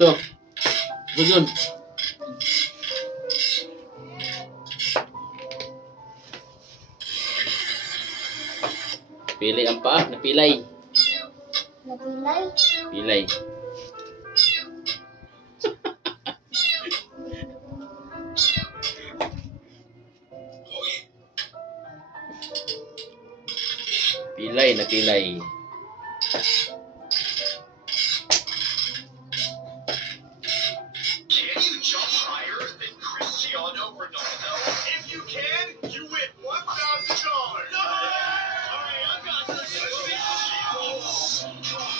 Ito. Yun. Pilay ang paa. Napilay. Napilay? Pilay. Pilay, napilay. Can you jump higher than Cristiano Ronaldo? If you can, you win $1,000. Alright, I got this.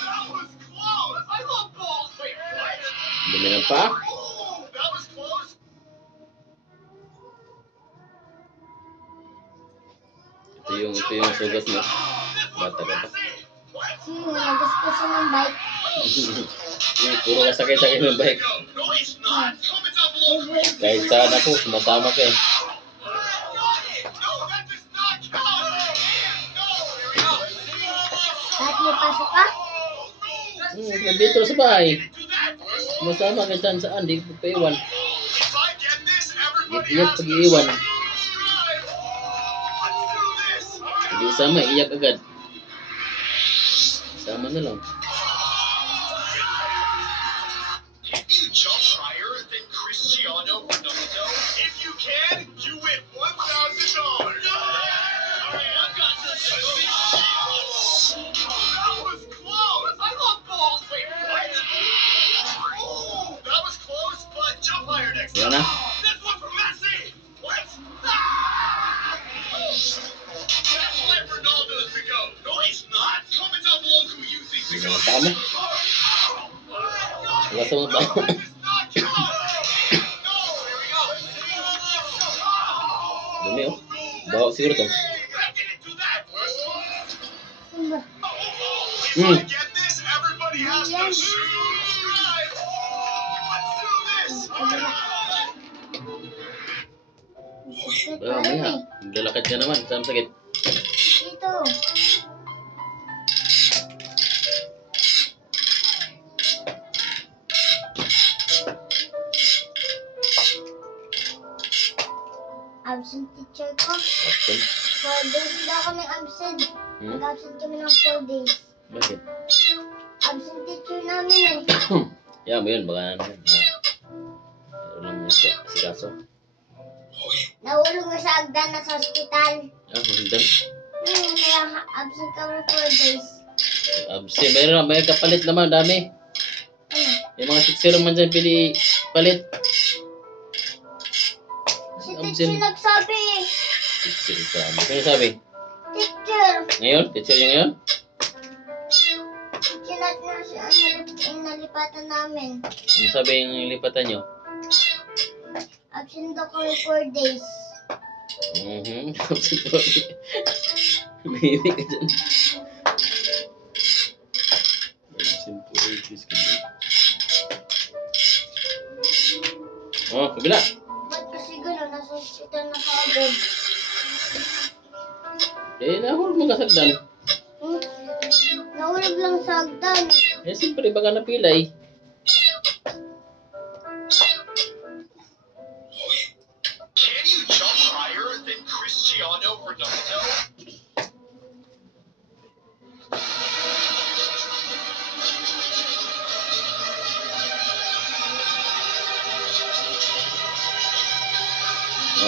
That was close. I love balls. Wait, what? Dumi ng paa. Oh, that was close. Ito yung sugat mo. Bata ka pa. Nagaspasan ng bike. Puro kasakay-sakay ng bike. No, he's not. Comment down below. Kahit saan ako, sumasama ka eh. No, that does not count. No, here we go. Kahit may pasok ka? Nandito sa bahay. Sumasama ka saan, di ko paiwan. If I get this, everybody Iyak has to pag-iiwan. subscribe. Let's do this. All Hindi sama, iyak agad. Sama na lang. Can you jump higher than Cristiano Ronaldo? If you can, you win $1,000. Alright, I got this. That was close. I love balls. Wait, what? Oh, that was close, but jump higher next Yan time. na. This one's for Messi. What? Ah! That's why Ronaldo is the GOAT. No, he's not. Comment down below who you think the Yan ang GOAT paa mo. is. Wala sa mga paa mo. Dumi oh. Bawa siguro to. If I get this, everybody has to subscribe. Let's do this. Bawa maya. Lalakad ka naman. Saan sakit? Dito. Absent teacher ko. Absent. 4 days daw kami absent. Nag-absent kami ng 4 days. Bakit? Absent teacher namin eh. Yan mo yun. Baka ano yun. Meron lang si kaso. Nahulog na sa agdan na sa hospital. Hundan. Kaya absent kami 4 days. Absent. May kapalit naman. Dami. Ano? Yung mga siksero man dyan pili palit. Si Absent. teacher nagsabi. Teacher sabi. Ano sabi? Teacher. Ngayon? Teacher yung ngayon? Chinat na siya ang nalipatan namin. Ano sabi yung lipatan nyo? Absent daw kami 4 days. Absent po. Nahinig ka dyan. Absent po. Oh, kabila. Ba't kasi gano'n? Nasa hospital na kaagad. Nahulog mo kasagdan. Nahulog lang sa agdan. Siyempre, baka napilay. Can you jump higher than Cristiano Ronaldo?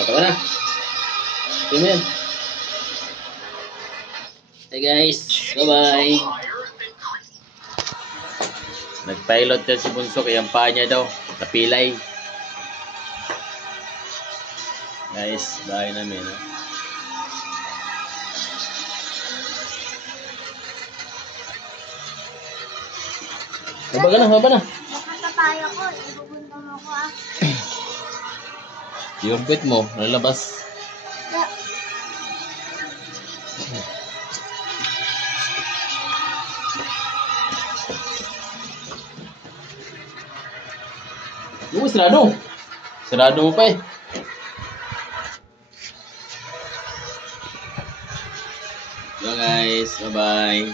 Tama na. Ito na yan. Hey guys, bye-bye. Nag-pilot daw si Bunso kaya ang paa niya daw napilay. Guys, bahay namin. Haba ka na, haba na. Nakatatayo ko. Ipupunta mo ko ah. Yung pet mo, nalabas. Yeah. Yung sarado. Sarado mo pa eh. So guys, bye-bye.